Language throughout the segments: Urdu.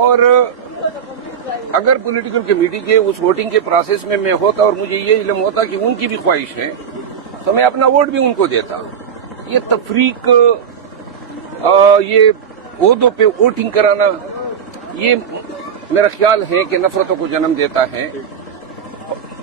اور اگر پولیٹیکل کمیٹی کے اس ووٹنگ کے پروسیس میں میں ہوتا اور مجھے یہ علم ہوتا کہ ان کی بھی خواہش ہے تو میں اپنا ووٹ بھی ان کو دیتا. یہ تفریق، یہ عہدوں پہ ووٹنگ کرانا، یہ میرا خیال ہے کہ نفرتوں کو جنم دیتا ہے.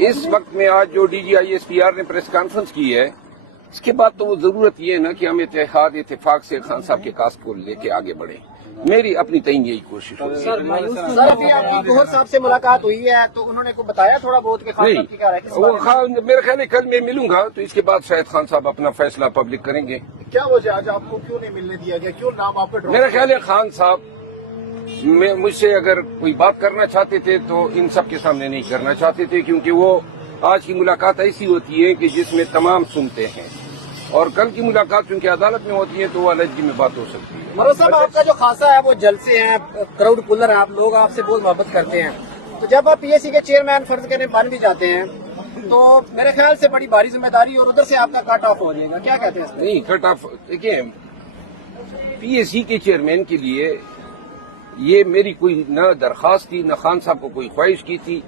اس وقت میں آج جو D G I S P R نے پریس کانفرنس کی ہے، اس کے بعد تو وہ ضرورت یہ ہے نا کہ ہم اتفاق سے خان صاحب کے کاسٹ کو لے کے آگے بڑھیں. میری اپنی تئیں یہی کوشش ہوگی. سر ابھی آپ کی گوہر صاحب سے ملاقات ہوئی ہے تو انہوں نے کو بتایا تھوڑا بہت کہ خان صاحب کی کیا رائے؟ وہ میرے خیال ہے کل میں ملوں گا تو اس کے بعد شاید خان صاحب اپنا فیصلہ پبلک کریں گے. کیا وجہ آج آپ کو کیوں نہیں ملنے دیا گیا؟ کیوں نام آپ کا؟ میرا خیال ہے خان صاحب مجھ سے اگر کوئی بات کرنا چاہتے تھے تو ان سب کے سامنے نہیں کرنا چاہتے تھے، کیونکہ وہ آج کی ملاقات ایسی ہوتی ہے کہ جس میں تمام سنتے ہیں، اور کل کی ملاقات چونکہ عدالت میں ہوتی ہے تو وہ علیحدگی میں بات ہو سکتی ہے. مروز صاحب، آپ کا جو خاصا ہے وہ جلسے ہیں، کراؤڈ پولر ہیں، آپ لوگ آپ سے بہت محبت کرتے ہیں، تو جب آپ پی ایس سی کے چیئرمین فرض کرنے بن بھی جاتے ہیں تو میرے خیال سے بڑی بھاری ذمہ داری اور ادھر سے آپ کا کٹ آف ہو جائے گا، کیا کہتے ہیں اس میں؟ نہیں، کٹ آف دیکھیں، پی ایس سی کے چیئرمین کے لیے یہ میری کوئی نہ درخواست تھی، نہ خان صاحب کو کوئی خواہش کی تھی.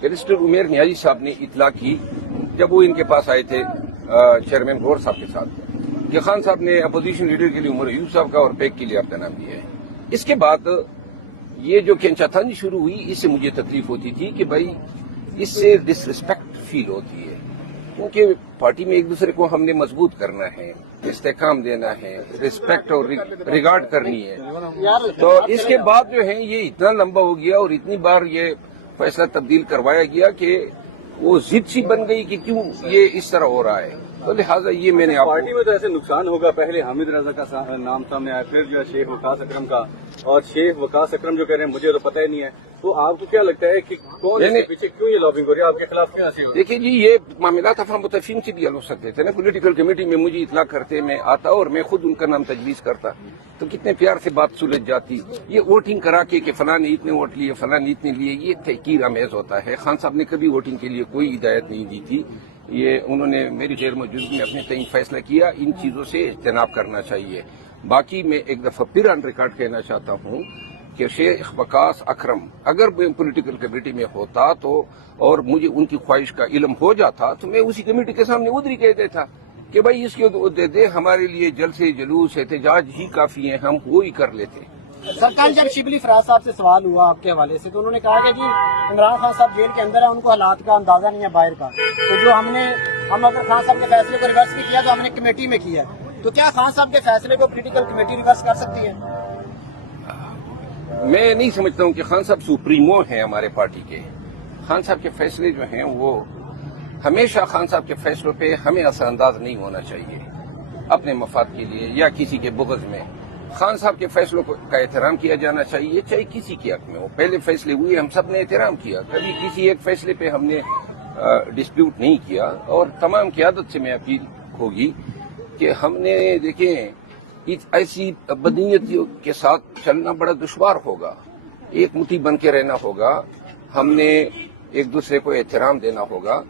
بیرسٹر عمیر نیازی صاحب نے اطلاع کی جب وہ ان کے پاس آئے تھے چیئرمین گور صاحب کے ساتھ کہ خان صاحب نے اپوزیشن لیڈر کے لیے عمر ایوب صاحب کا اور پیک کے لیے آپ کا نام دیا ہے. اس کے بعد یہ جو کھینچاتھانی شروع ہوئی، اس سے مجھے تکلیف ہوتی تھی کہ بھائی اس سے ڈس رسپیکٹ فیل ہوتی ہے، کیونکہ پارٹی میں ایک دوسرے کو ہم نے مضبوط کرنا ہے، استحکام دینا ہے، رسپیکٹ اور ریگارڈ کرنی ہے. تو اس کے بعد جو ہے یہ اتنا لمبا ہو گیا اور اتنی بار یہ فیصلہ تبدیل کروایا گیا کہ وہ ضد سی بن گئی کہ کیوں یہ اس طرح ہو رہا ہے. تو لہٰذا یہ میں نے آپ پارٹی میں تو ایسے نقصان ہوگا. پہلے حامد رضا کا نام سامنے آیا، پھر جو ہے شیخ وقاص اکرم کا، اور شیخ وقاص اکرم جو کہہ رہے ہیں مجھے تو پتہ ہی نہیں ہے. تو آپ کو کیا لگتا ہے کہ کون اس کے پیچھے کیوں یہ لابنگ ہو رہی ہے آپ کے خلاف؟ کیوں ایسی ہو رہی ہے؟ دیکھیے جی، یہ معاملات افہام و تفہیم سے بھی حل ہو سکتے تھے نا. پولیٹیکل کمیٹی میں مجھے اطلاع کرتے، میں آتا اور میں خود ان کا نام تجویز کرتا تو کتنے پیار سے بات سلجھ جاتی. یہ ووٹنگ کرا کے کہ فلاں نے اتنے ووٹ لیے، فلاں نے اتنے لیے، یہ تحقیر آمیز ہوتا ہے. خان صاحب نے کبھی ووٹنگ کے لیے کوئی ہدایت نہیں دی تھی. یہ انہوں نے میری غیر موجودگی میں اپنے تعین فیصلہ کیا. ان چیزوں سے اجتناب کرنا چاہیے. باقی میں ایک دفعہ پھر آن ریکارڈ کہنا چاہتا ہوں کہ شیخ وقاص اکرم اگر میں پولیٹیکل کمیٹی میں ہوتا تو اور مجھے ان کی خواہش کا علم ہو جاتا تو میں اسی کمیٹی کے سامنے ادھر ہی کہہ دیتا کہ بھائی اس کو دے دے، ہمارے لیے جلسے جلوس احتجاج ہی کافی ہیں، ہم وہی کر لیتے. سرکار جب شبلی فراز صاحب سے سوال ہوا آپ کے حوالے سے تو انہوں نے کہا کہ جی عمران خان صاحب جیل کے اندر ہیں، ان کو حالات کا اندازہ نہیں ہے باہر کا، تو جو ہم اگر خان صاحب کے فیصلے کو ریورس بھی کیا تو ہم نے کمیٹی میں کیا ہے، تو کیا خان صاحب کے فیصلے کو پولیٹیکل کمیٹی ریورس کر سکتی ہے؟ میں نہیں سمجھتا ہوں کہ خان صاحب سپریمو ہیں ہمارے پارٹی کے. خان صاحب کے فیصلے جو ہیں وہ ہمیشہ خان صاحب کے فیصلوں پہ ہمیں اثر انداز نہیں ہونا چاہیے اپنے مفاد کے لیے یا کسی کے بغض میں. خان صاحب کے فیصلوں کا احترام کیا جانا چاہیے، چاہے کسی کے حق میں ہو. پہلے فیصلے ہوئے، ہم سب نے احترام کیا، کبھی کسی ایک فیصلے پہ ہم نے ڈسپیوٹ نہیں کیا. اور تمام قیادت سے میں اپیل ہوگی کہ ہم نے دیکھیں ایسی بدنیتیوں کے ساتھ چلنا بڑا دشوار ہوگا. ایک مٹھی بن کے رہنا ہوگا، ہم نے ایک دوسرے کو احترام دینا ہوگا.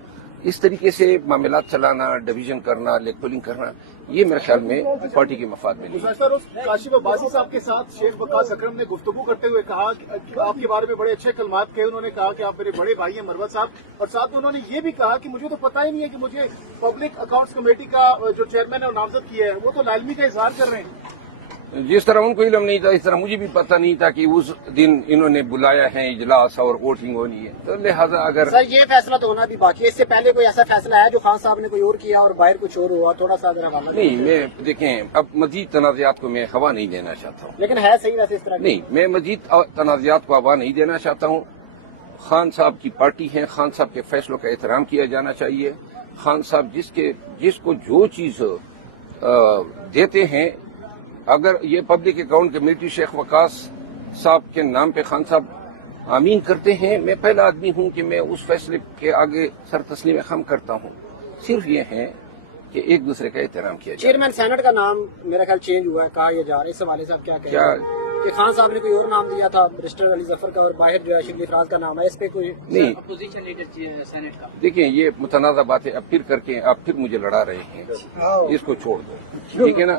اس طریقے سے معاملات چلانا، ڈویژن کرنا، لیگ پولنگ کرنا، یہ میرے خیال میں پارٹی کے مفاد میں نہیں. سر، کاشف عباسی صاحب کے ساتھ شیخ وقاص اکرم نے گفتگو کرتے ہوئے کہا کہ آپ کے بارے میں بڑے اچھے کلمات کہے. انہوں نے کہا کہ آپ میرے بڑے بھائی ہیں مروت صاحب، اور ساتھ میں انہوں نے یہ بھی کہا کہ مجھے تو پتہ ہی نہیں ہے کہ مجھے پبلک اکاؤنٹس کمیٹی کا جو چیئرمین ہے نامزد کیا ہے، وہ تو لالمی کا اظہار کر رہے ہیں. جس طرح ان کو علم نہیں تھا اس طرح مجھے بھی پتہ نہیں تھا کہ اس دن انہوں نے بلایا ہے اجلاس اور ووٹنگ ہونی ہے. تو لہذا اگر سر یہ فیصلہ تو ہونا بھی باقی ہے، اس سے پہلے کوئی ایسا فیصلہ ہے جو خان صاحب نے کوئی اور کیا اور باہر کچھ اور ہوا؟ تھوڑا سا ذرا نہیں، میں دیکھیں اب مزید تنازعات کو میں ہوا نہیں دینا چاہتا ہوں. لیکن ہے صحیح ویسے اس طرح نہیں، میں مزید تنازعات کو ہوا نہیں دینا چاہتا ہوں. خان صاحب کی پارٹی ہے، خان صاحب کے فیصلوں کا احترام کیا جانا چاہیے. خان صاحب جس کو جو چیز دیتے ہیں، اگر یہ پبلک اکاؤنٹ کمیٹی شیخ وقاص صاحب کے نام پہ خان صاحب آمین کرتے ہیں، میں پہلا آدمی ہوں کہ میں اس فیصلے کے آگے سر تسلیم خم کرتا ہوں. صرف یہ ہے کہ ایک دوسرے کا احترام کیا جائے. چیئرمین سینٹ کا نام میرا خیال چینج ہوا ہے، کہا یہ جا رہا ہے، اس حوالے سے آپ کیا کہیں گے کہ خان صاحب نے کوئی اور نام دیا تھا بیرسٹر علی ظفر کا اور باہر جو ہے شبلی فراز کا نام ہے، اس پہ کوئی نہیں؟ اپوزیشن لیڈر سینٹ کا دیکھیں یہ متنازع بات ہے. اب پھر کر کے آپ پھر مجھے لڑا رہے ہیں، اس کو چھوڑ دو، ٹھیک ہے نا.